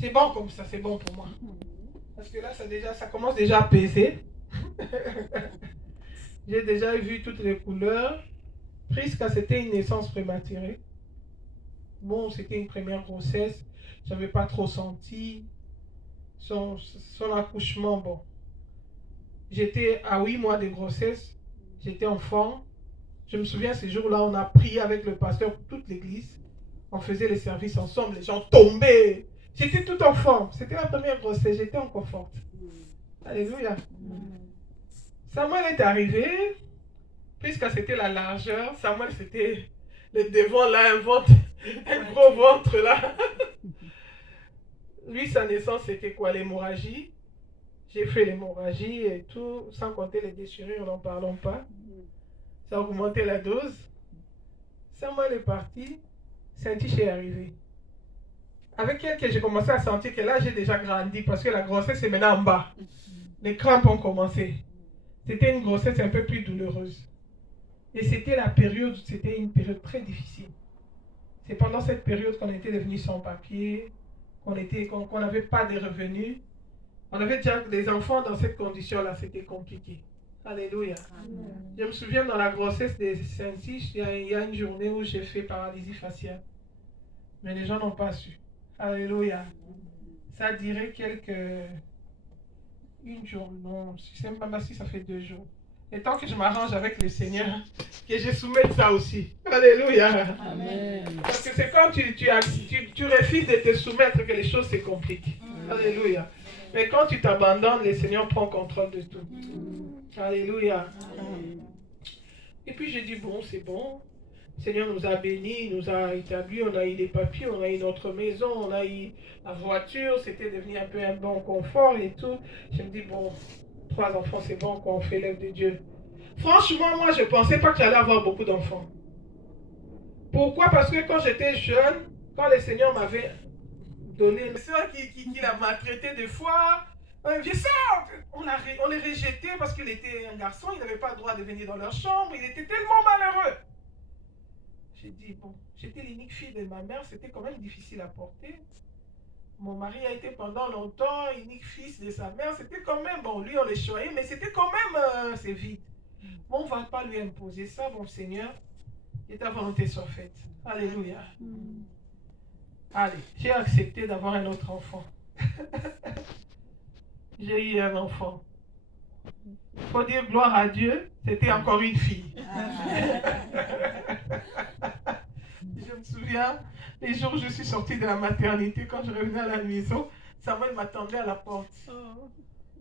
C'est bon comme ça, c'est bon pour moi. Parce que là, ça commence déjà à peser. J'ai déjà vu toutes les couleurs. Prisca, c'était une naissance prématurée. Bon, c'était une première grossesse. Je n'avais pas trop senti son accouchement. Bon, j'étais à 8 mois de grossesse. J'étais en forme. Je me souviens, ces jours-là, on a prié avec le pasteur pour toute l'église. On faisait les services ensemble. Les gens tombaient. J'étais tout en forme. C'était la première grossesse. J'étais encore forte. Alléluia. Samuel est arrivé. Puisque c'était la largeur, Samuel c'était le devant là, un gros ventre là. Lui, sa naissance c'était quoi? L'hémorragie. J'ai fait l'hémorragie et tout, sans compter les déchirures, n'en parlons pas. Ça a augmenté la dose. Samuel est parti, Saint-Tiche est arrivé. Avec elle que j'ai commencé à sentir que là j'ai déjà grandi parce que la grossesse est maintenant en bas. Les crampes ont commencé. C'était une grossesse un peu plus douloureuse. Et c'était une période très difficile. C'est pendant cette période qu'on était devenus sans papier, qu'on n'avait pas de revenus. On avait déjà des enfants dans cette condition-là, c'était compliqué. Alléluia. Amen. Je me souviens dans la grossesse de Saint-Tiche, il y a une journée où j'ai fait paralysie faciale. Mais les gens n'ont pas su. Alléluia. Ça a duré une journée, non, je ne sais même pas si ça fait 2 jours. Et tant que je m'arrange avec le Seigneur, que je soumette ça aussi. Alléluia. Amen. Parce que c'est quand tu refuses de te soumettre que les choses se compliquent. Alléluia. Mais quand tu t'abandonnes, le Seigneur prend contrôle de tout. Alléluia. Amen. Et puis j'ai dit, bon, c'est bon. Le Seigneur nous a bénis, nous a établis, on a eu les papiers, on a eu notre maison, on a eu la voiture, c'était devenu un peu un bon confort et tout. Je me dis, bon, 3 enfants, c'est bon qu'on fait l'œuvre de Dieu. Franchement, moi, je ne pensais pas que j'allais avoir beaucoup d'enfants. Pourquoi? Parce que quand j'étais jeune, quand le Seigneur m'avait donné une soeur qui l'a maltraité des fois, on les rejetait parce qu'il était un garçon, il n'avait pas le droit de venir dans leur chambre, il était tellement malheureux. J'ai dit, bon, j'étais l'unique fille de ma mère, c'était quand même difficile à porter. Mon mari a été pendant longtemps unique fils de sa mère. C'était quand même, bon, lui on le choyait, mais c'était quand même, c'est vite. Bon, on ne va pas lui imposer ça, mon Seigneur. Que ta volonté soit faite. Alléluia. Allez, j'ai accepté d'avoir un autre enfant. J'ai eu un enfant. Il faut dire gloire à Dieu, c'était encore une fille. Je me souviens, les jours où je suis sortie de la maternité, quand je revenais à la maison, Samuel m'attendait à la porte.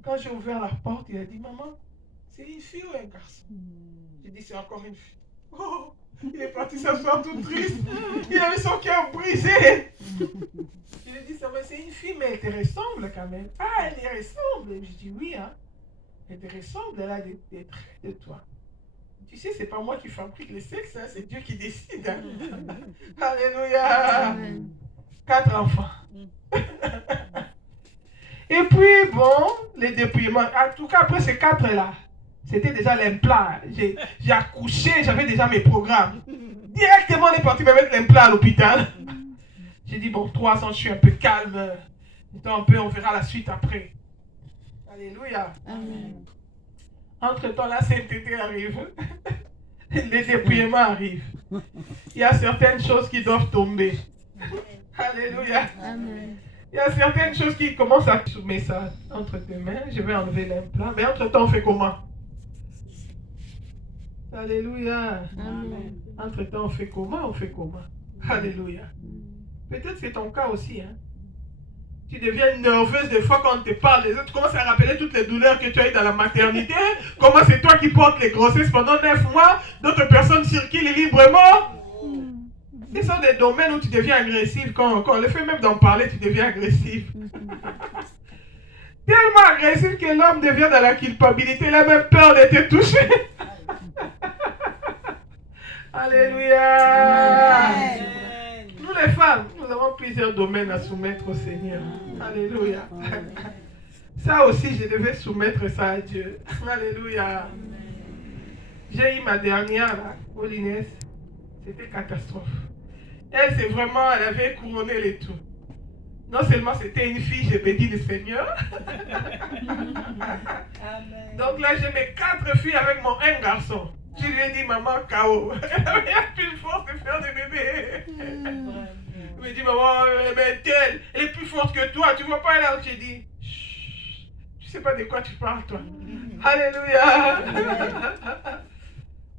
Quand j'ai ouvert la porte, il a dit, maman, c'est une fille ou un garçon? J'ai dit, c'est encore une fille. Oh, il est parti s'asseoir tout triste. Il avait son cœur brisé. Je lui ai dit, Samuel, c'est une fille, mais elle te ressemble quand même. Ah, elle te ressemble. Et je dis, oui, hein. Elle te ressemble, elle a des traits de toi. Tu sais, c'est pas moi qui fabrique le sexe, hein, c'est Dieu qui décide. Hein. Alléluia. 4 enfants. Et puis, bon, les dépouillements. En tout cas, après ces 4-là, c'était déjà l'implant. J'ai accouché, j'avais déjà mes programmes. Directement, on est parti me mettre l'implant à l'hôpital. J'ai dit, bon, 3 ans, je suis un peu calme. On verra la suite après. Alléluia. Amen. Entre-temps, la sainteté arrive. Les dépouillements arrivent. Il y a certaines choses qui doivent tomber. Alléluia. Amen. Il y a certaines choses qui commencent à soumettre ça entre tes mains. Je vais enlever l'implant. Mais entre-temps, on fait comment? Alléluia. Amen. Entre-temps, on fait comment? Alléluia. Peut-être c'est ton cas aussi. Hein? Tu deviens nerveuse des fois quand on te parle. Les autres, tu commences à rappeler toutes les douleurs que tu as eues dans la maternité. Comment c'est toi qui portes les grossesses pendant 9 mois. D'autres personnes circulent librement. Ce sont des domaines où tu deviens agressif. Quand on le fait même d'en parler, tu deviens agressif. Tellement agressif que l'homme devient dans la culpabilité. Il a même peur d'être touché. Alléluia. Amen. Nous les femmes, nous avons plusieurs domaines à soumettre au Seigneur. Alléluia. Ça aussi, je devais soumettre ça à Dieu. Alléluia. J'ai eu ma dernière, là, Paulinès. C'était catastrophe. Elle, c'est vraiment, elle avait couronné les tout. Non seulement c'était une fille, j'ai béni le Seigneur. Amen. Donc là, j'ai mes 4 filles avec mon un garçon. Je lui ai dit, maman, KO. Elle n'a plus de force de faire des bébés. Il me dit, maman, mais elle est plus forte que toi. Tu ne vois pas là où j'ai dit, tu ne sais pas de quoi tu parles, toi. Alléluia.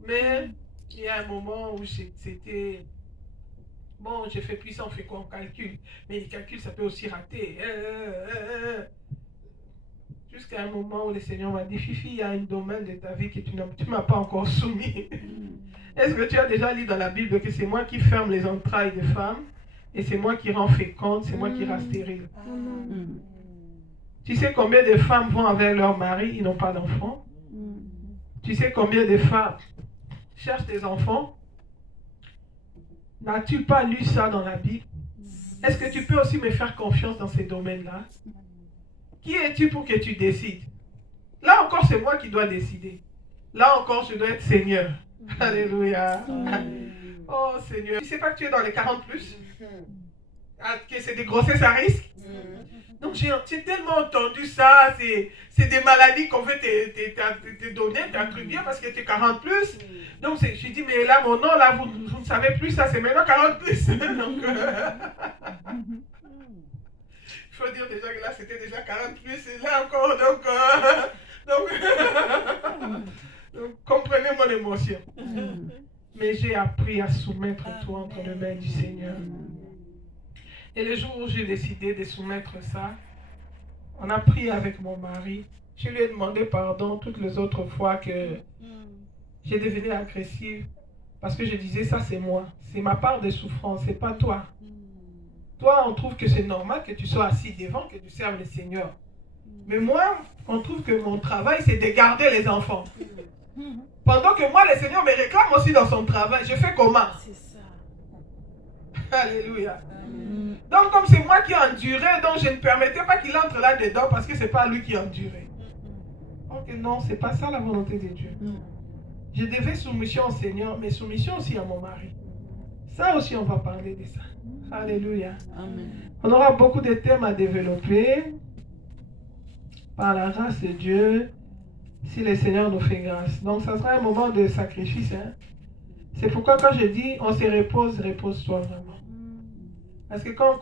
Mais il y a un moment où c'était... Bon, j'ai fait puissant, on fait quoi? On calcule. Mais les calculs, ça peut aussi rater. Jusqu'à un moment où le Seigneur m'a dit, Fifi, il y a un domaine de ta vie que tu ne m'as pas encore soumis. Est-ce que tu as déjà lu dans la Bible que c'est moi qui ferme les entrailles des femmes et c'est moi qui rends féconde, c'est moi qui rends stérile? Tu sais combien de femmes vont avec leur mari, ils n'ont pas d'enfants? Tu sais combien de femmes cherchent des enfants? N'as-tu pas lu ça dans la Bible? Est-ce que tu peux aussi me faire confiance dans ces domaines-là? Qui es-tu pour que tu décides? Là encore, c'est moi qui dois décider. Là encore, je dois être Seigneur. Alléluia. Oh Seigneur. Tu ne sais pas que tu es dans les 40 plus? Que c'est des grossesses à risque? Donc j'ai tellement entendu ça. C'est des maladies qu'on veut te donner, t'attribuer parce que tu es 40 plus. Donc j'ai dit, mais là, mon nom, là, vous ne savez plus ça, c'est maintenant 40 plus. Donc, il faut dire déjà que là, c'était déjà 40 plus, et là encore, donc comprenez mon émotion. Mais j'ai appris à soumettre tout entre les mains du Seigneur. Et le jour où j'ai décidé de soumettre ça, on a prié avec mon mari. Je lui ai demandé pardon toutes les autres fois que j'ai devenu agressive. Parce que je disais, ça c'est moi. C'est ma part de souffrance, c'est pas toi. Toi, on trouve que c'est normal que tu sois assis devant, que tu serves le Seigneur. Mais moi, on trouve que mon travail, c'est de garder les enfants. Pendant que moi, le Seigneur me réclame aussi dans son travail. Je fais comment? C'est ça. Alléluia. Donc, comme c'est moi qui ai enduré, donc je ne permettais pas qu'il entre là-dedans parce que ce n'est pas lui qui a enduré. Ok, non, ce n'est pas ça la volonté de Dieu. Je devais soumission au Seigneur, mais soumission aussi à mon mari. Ça aussi, on va parler de ça. Alléluia. Amen. On aura beaucoup de thèmes à développer par la grâce de Dieu, si le Seigneur nous fait grâce. Donc, ça sera un moment de sacrifice. Hein? C'est pourquoi quand je dis on se repose, repose-toi vraiment. Parce que quand on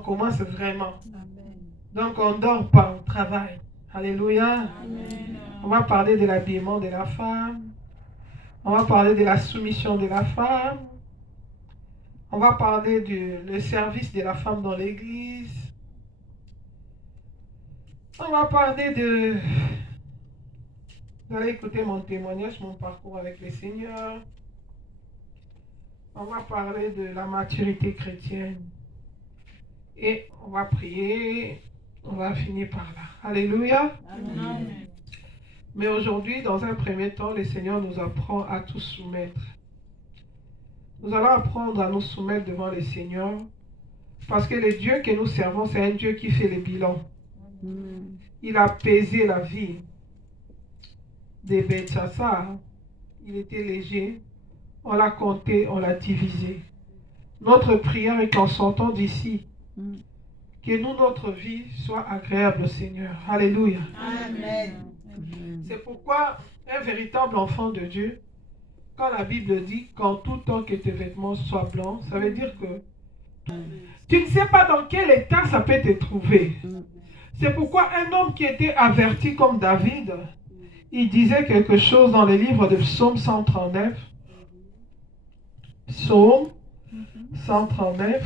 commence vraiment. Donc, on ne dort pas, on travaille. Alléluia. Amen. On va parler de l'habillement de la femme. On va parler de la soumission de la femme. On va parler du service de la femme dans l'église. On va parler de... Vous allez écouter mon témoignage, mon parcours avec le Seigneur. On va parler de la maturité chrétienne. Et on va prier. On va finir par là. Alléluia. Amen. Mais aujourd'hui, dans un premier temps, le Seigneur nous apprend à tout soumettre. Nous allons apprendre à nous soumettre devant le Seigneur. Parce que le Dieu que nous servons, c'est un Dieu qui fait les bilans. Il a pesé la vie de Belshazzar. Il était léger. On l'a compté, on l'a divisé. Notre prière est qu'en sortant d'ici, que nous, notre vie, soit agréable au Seigneur. Alléluia. Amen. C'est pourquoi un véritable enfant de Dieu, quand la Bible dit qu'en tout temps que tes vêtements soient blancs, ça veut dire que tu ne sais pas dans quel état ça peut te trouver. C'est pourquoi un homme qui était averti comme David, il disait quelque chose dans le livre de Psaume 139. Psaume 139.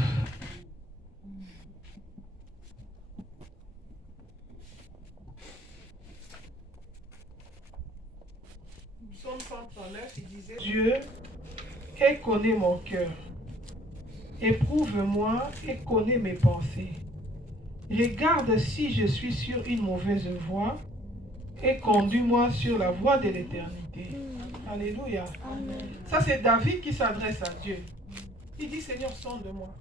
Psaume 139, il disait, Dieu, et connais mon cœur. Éprouve-moi et connais mes pensées. Regarde si je suis sur une mauvaise voie et conduis-moi sur la voie de l'éternité. Alléluia. Amen. Ça, c'est David qui s'adresse à Dieu. Il dit, Seigneur, sonde-moi.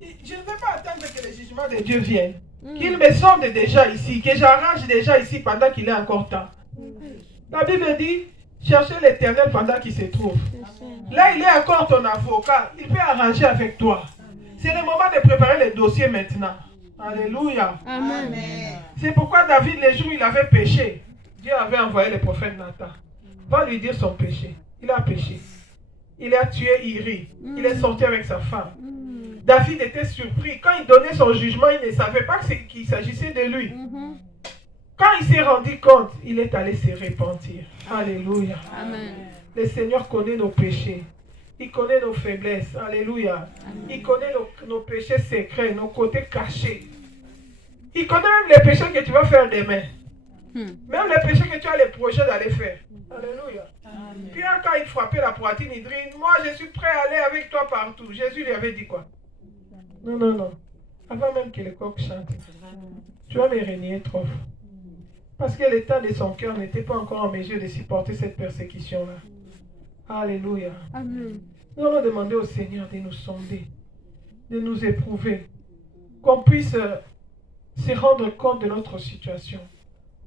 Je ne vais pas attendre que le jugement de Dieu vienne. Qu'il me sonde déjà ici, que j'arrange déjà ici pendant qu'il est encore temps. La Bible dit, cherchez l'Éternel pendant qu'il se trouve. Là, il est encore ton avocat. Il peut arranger avec toi. C'est le moment de préparer le dossier maintenant. Alléluia. Amen. C'est pourquoi David, les jours où il avait péché, Dieu avait envoyé le prophète Nathan. Va lui dire son péché. Il a péché. Il a tué Iri. Il est sorti avec sa femme. David était surpris. Quand il donnait son jugement, il ne savait pas qu'il s'agissait de lui. Quand il s'est rendu compte, il est allé se repentir. Alléluia. Amen. Le Seigneur connaît nos péchés. Il connaît nos faiblesses. Alléluia. Il connaît nos péchés secrets, nos côtés cachés. Il connaît même les péchés que tu vas faire demain. Même les péchés que tu as les projets d'aller faire. Alléluia. Puis quand il frappait la poitrine, il dit, moi je suis prêt à aller avec toi partout. Jésus lui avait dit quoi? Non, non, non. Avant même que le coq chante, tu vas me régner trop. Parce que l'état de son cœur n'était pas encore en mesure de supporter cette persécution-là. Alléluia. Amen. Nous allons demander au Seigneur de nous sonder, de nous éprouver, qu'on puisse se rendre compte de notre situation,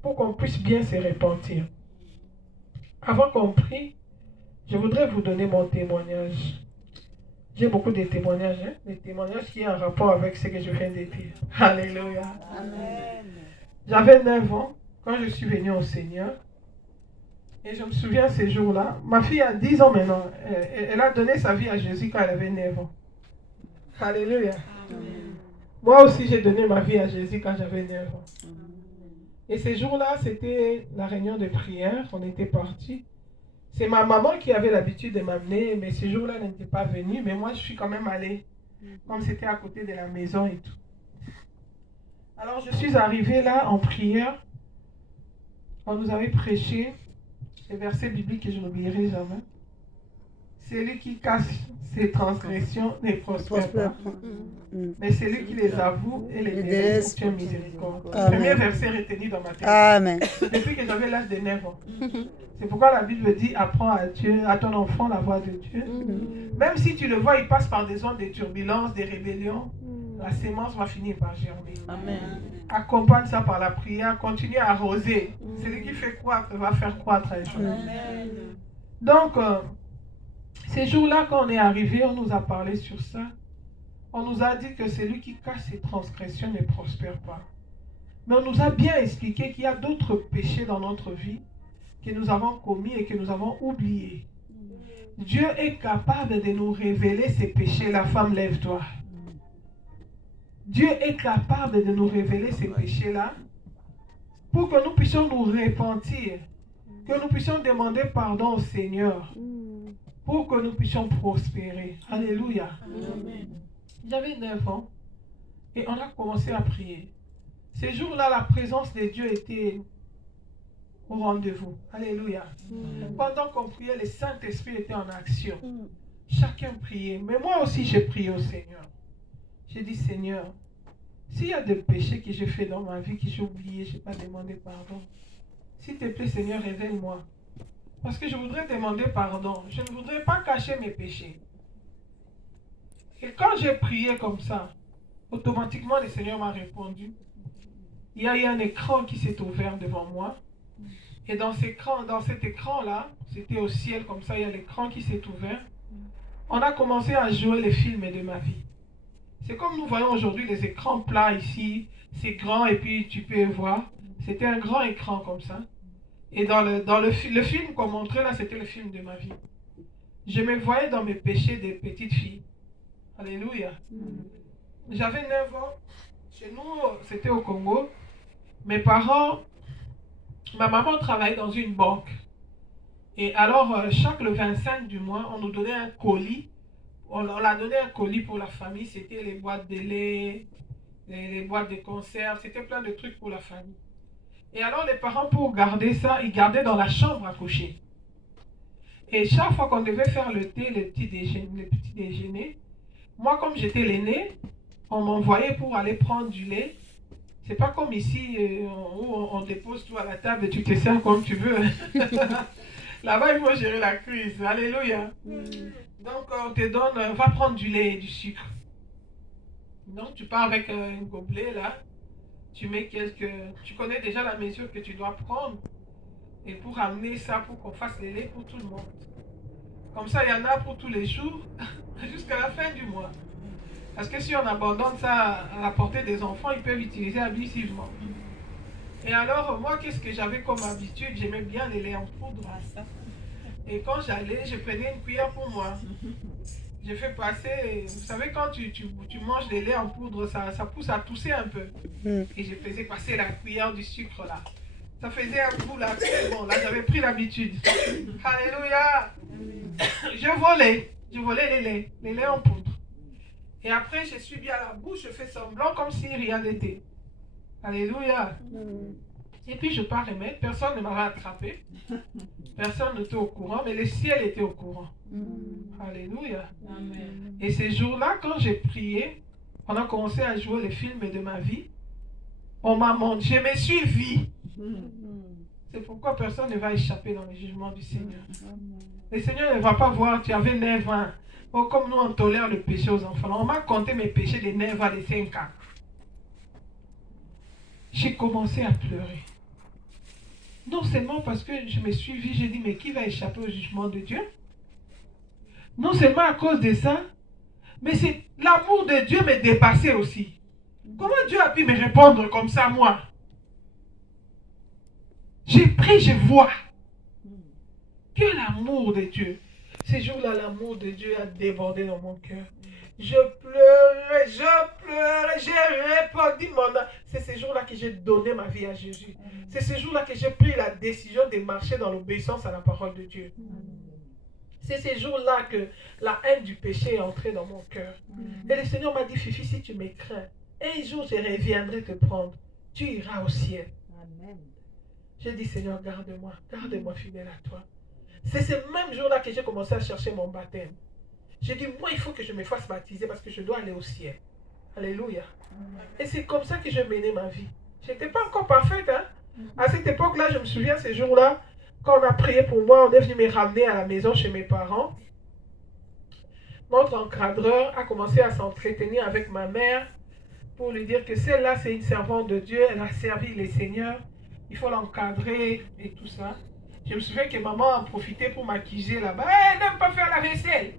pour qu'on puisse bien se repentir. Avant qu'on prie, je voudrais vous donner mon témoignage. J'ai beaucoup de témoignages, des témoignages qui ont un rapport avec ce que je viens de dire. Alléluia. Amen. J'avais 9 ans quand je suis venu au Seigneur. Et je me souviens ces jours-là, ma fille a 10 ans maintenant. Elle a donné sa vie à Jésus quand elle avait 9 ans. Alléluia. Amen. Moi aussi, j'ai donné ma vie à Jésus quand j'avais 9 ans. Et ces jours-là, c'était la réunion de prière. On était partis. C'est ma maman qui avait l'habitude de m'amener, mais ces jours-là, elle n'était pas venue. Mais moi, je suis quand même allée, comme c'était à côté de la maison et tout. Alors, je suis arrivée là en prière. On nous avait prêché les versets bibliques que je n'oublierai jamais. Celui qui cache ses transgressions ne prospère pas. Mais celui qui les avoue et les délaisse obtient miséricorde. Le premier verset retenu dans ma tête. Amen. Depuis que j'avais l'âge de 9 ans. C'est pourquoi la Bible dit, apprends à Dieu, à ton enfant la voix de Dieu. Même si tu le vois, il passe par des ondes de turbulences, des rébellions, la sémence va finir par germer. Amen. Accompagne ça par la prière, continue à arroser. Celui qui fait croître va faire croître un jour. Donc, ces jours-là, quand on est arrivé, on nous a parlé sur ça. On nous a dit que celui qui cache ses transgressions ne prospère pas. Mais on nous a bien expliqué qu'il y a d'autres péchés dans notre vie que nous avons commis et que nous avons oubliés. Dieu est capable de nous révéler ces péchés. La femme, lève-toi. Dieu est capable de nous révéler ces péchés-là pour que nous puissions nous repentir, que nous puissions demander pardon au Seigneur, pour que nous puissions prospérer. Alléluia. J'avais 9 ans et on a commencé à prier. Ces jours-là, la présence de Dieu était au rendez-vous. Alléluia. Pendant qu'on priait, le Saint-Esprit était en action. Chacun priait. Mais moi aussi, j'ai prié au Seigneur. J'ai dit, Seigneur, s'il y a des péchés que j'ai fait dans ma vie, que j'ai oubliés, je n'ai pas demandé pardon. S'il te plaît, Seigneur, révèle-moi. Parce que je voudrais demander pardon. Je ne voudrais pas cacher mes péchés. Et quand j'ai prié comme ça, automatiquement, le Seigneur m'a répondu. Il y a eu un écran qui s'est ouvert devant moi. Et dans cet écran-là, c'était au ciel comme ça, il y a l'écran qui s'est ouvert. On a commencé à jouer les films de ma vie. C'est comme nous voyons aujourd'hui les écrans plats ici. C'est grand et puis tu peux voir. C'était un grand écran comme ça. Et dans le film qu'on montrait là, c'était le film de ma vie. Je me voyais dans mes péchés de petite fille. Alléluia. J'avais 9 ans. Chez nous, c'était au Congo. Mes parents, ma maman travaillait dans une banque. Et alors, chaque le 25 du mois, on nous donnait un colis. On a donné un colis pour la famille. C'était les boîtes de lait, les boîtes de conserve. C'était plein de trucs pour la famille. Et alors, les parents, pour garder ça, ils gardaient dans la chambre à coucher. Et chaque fois qu'on devait faire le thé, le petit déjeuner, moi, comme j'étais l'aîné, on m'envoyait pour aller prendre du lait. C'est pas comme ici où on dépose tout à la table et tu te sers comme tu veux. Là-bas, il faut gérer la crise. Alléluia. Donc, on te donne, va prendre du lait et du sucre. Donc, tu pars avec un gobelet là. Tu mets tu connais déjà la mesure que tu dois prendre. Et pour amener ça, pour qu'on fasse le lait pour tout le monde. Comme ça, il y en a pour tous les jours, jusqu'à la fin du mois. Parce que si on abandonne ça à la portée des enfants, ils peuvent l'utiliser abusivement. Et alors, moi, qu'est-ce que j'avais comme habitude? J'aimais bien les laits en poudre. Et quand j'allais, je prenais une cuillère pour moi. Je fais passer, vous savez, quand tu manges des laits en poudre, ça pousse à tousser un peu. Et je faisais passer la cuillère du sucre là. Ça faisait un coup là, c'est bon, là j'avais pris l'habitude. Alléluia. Je volais les laits en poudre. Et après, je suis bien à la bouche, je fais semblant comme si rien n'était. Alléluia. Et puis je pars remettre, personne ne m'avait attrapé. Personne n'était au courant, mais le ciel était au courant. Alléluia. Amen. Et ces jours-là, quand j'ai prié, on a commencé à jouer les films de ma vie. On m'a menti, je me suis vue. C'est pourquoi personne ne va échapper dans le jugement du Seigneur. Le Seigneur ne va pas voir, tu avais 9 ans. Oh, comme nous on tolère le péché aux enfants. On m'a compté mes péchés de 9 ans, de 5 ans. J'ai commencé à pleurer. Non seulement parce que je me suis vue, j'ai dit, mais qui va échapper au jugement de Dieu? Non seulement à cause de ça, mais c'est l'amour de Dieu me dépassait aussi. Comment Dieu a pu me répondre comme ça, moi? J'ai pris, je vois que l'amour de Dieu. Ces jours-là, l'amour de Dieu a débordé dans mon cœur. Je pleurais, j'ai répondu mon âme. C'est ces jours-là que j'ai donné ma vie à Jésus. C'est ces jours-là que j'ai pris la décision de marcher dans l'obéissance à la parole de Dieu. C'est ces jours-là que la haine du péché est entrée dans mon cœur. Et le Seigneur m'a dit, Fifi, si tu me crains, un jour je reviendrai te prendre. Tu iras au ciel. Amen. J'ai dit, Seigneur, garde-moi fidèle à toi. C'est ce même jour-là que j'ai commencé à chercher mon baptême. J'ai dit, moi, il faut que je me fasse baptiser parce que je dois aller au ciel. Alléluia. Et c'est comme ça que je menais ma vie. Je n'étais pas encore parfaite. Hein? À cette époque-là, je me souviens, ces jours-là, quand on a prié pour moi, on est venu me ramener à la maison chez mes parents. Notre encadreur a commencé à s'entretenir avec ma mère pour lui dire que celle-là, c'est une servante de Dieu. Elle a servi les seigneurs. Il faut l'encadrer et tout ça. Je me souviens que maman a profité pour m'accuser là-bas. Elle n'aime pas faire la vaisselle.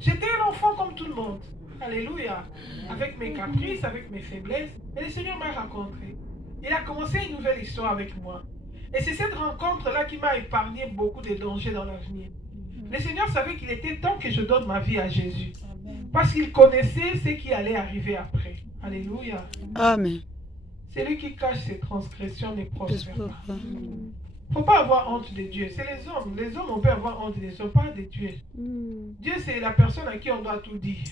J'étais un enfant comme tout le monde. Alléluia. Avec mes caprices, avec mes faiblesses. Et le Seigneur m'a rencontré. Il a commencé une nouvelle histoire avec moi. Et c'est cette rencontre-là qui m'a épargné beaucoup de dangers dans l'avenir. Le Seigneur savait qu'il était temps que je donne ma vie à Jésus. Parce qu'il connaissait ce qui allait arriver après. Alléluia. Amen. Celui qui cache ses transgressions ne prospère pas. Il ne faut pas avoir honte de Dieu. C'est les hommes. Les hommes, on peut avoir honte des hommes, pas de Dieu. Dieu, c'est la personne à qui on doit tout dire.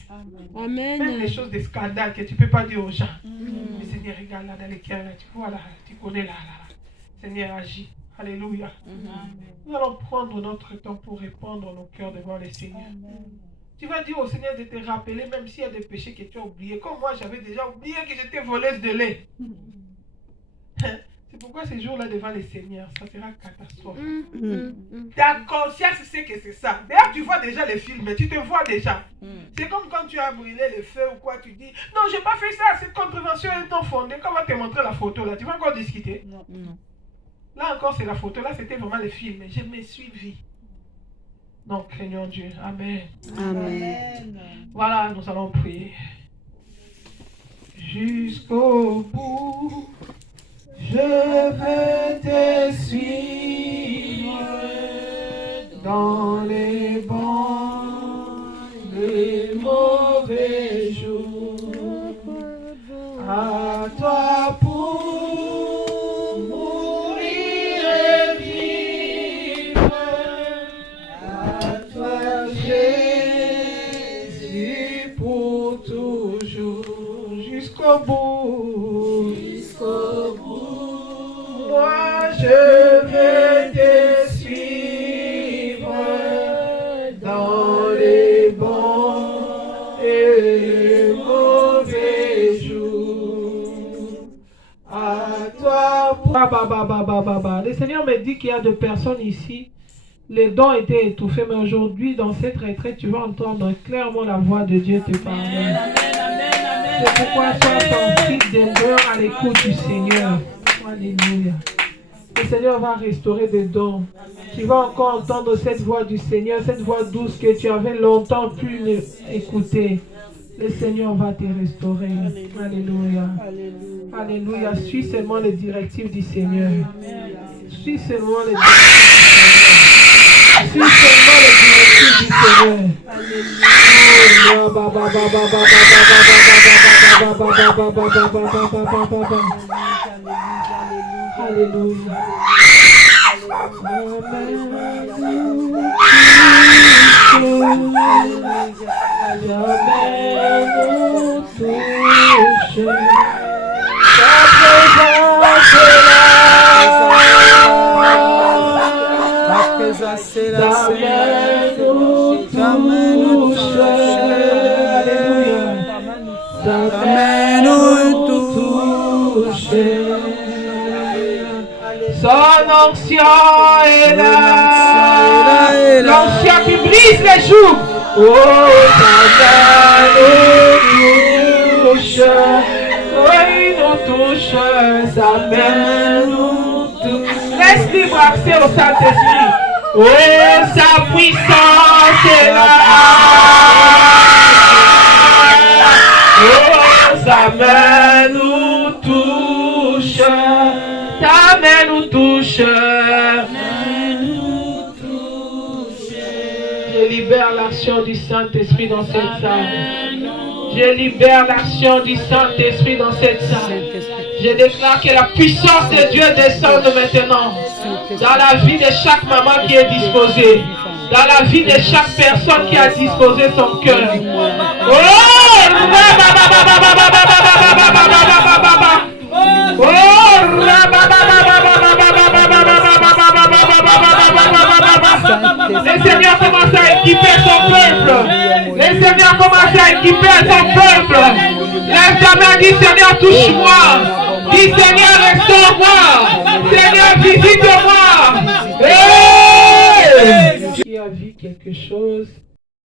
Amen. Même les choses de scandale que tu ne peux pas dire aux gens. Mais Seigneur, regarde là dans les cœurs, là, tu vois là, tu connais là. Seigneur, agis. Alléluia. Nous allons prendre notre temps pour répandre nos cœurs devant le Seigneur. Tu vas dire au Seigneur de te rappeler, même s'il y a des péchés que tu as oubliés. Comme moi, j'avais déjà oublié que j'étais voleuse de lait. C'est pourquoi ces jours-là devant le Seigneur, ça sera catastrophe. Ta conscience sait que c'est ça. D'ailleurs, tu vois déjà les films, tu te vois déjà. C'est comme quand tu as brûlé le feu ou quoi, tu dis, non, j'ai pas fait ça, cette contravention est non fondée. Quand on va te montrer la photo là, tu vas encore discuter. Non. Là encore, c'est la photo, là c'était vraiment le film. Je me suis vue. Donc, craignons Dieu. Amen. Amen. Voilà, nous allons prier. Jusqu'au bout, je veux te suivre dans les bons, les mauvais jours. À toi pour mourir et vivre. À toi Jésus pour toujours. Jusqu'au bout. Jusqu'au bout. Moi je veux te suivre dans les bons et les mauvais jours. À toi pour... Le Seigneur me dit qu'il y a des personnes ici, les dons étaient étouffés, mais aujourd'hui dans cette retraite, tu vas entendre clairement la voix de Dieu te parler. C'est pourquoi sois attentif, demeure à l'écoute du Seigneur. Alléluia. Le Seigneur va restaurer des dons. Tu vas encore entendre cette voix du Seigneur, cette voix douce que tu avais longtemps pu écouter. Le Seigneur va te restaurer. Alléluia. Alléluia. Suis seulement les directives du Seigneur. Suis seulement les directives du Seigneur. Suis seulement les directives du Seigneur. Alléluia. Son onction est là, l'onction qui brise les joues. Oh, ta main nous touche, oui, nous touche, sa main nous touche. Laisse libre accès au Saint-Esprit. Oh, sa puissance est là. Oh, sa main nous touche. Ta main nous touche. Je libère l'action du Saint-Esprit dans cette salle. Je libère l'action du Saint-Esprit dans cette salle. Je déclare que la puissance de Dieu descende maintenant dans la vie de chaque maman qui est disposée, dans la vie de chaque personne qui a disposé son cœur. Le Seigneur commence à équiper son peuple. Le Seigneur commence à équiper son peuple. Lève ta main, dis Seigneur, touche-moi. Dis Seigneur, restaure-moi. Seigneur, visite-moi. Qui a vu quelque chose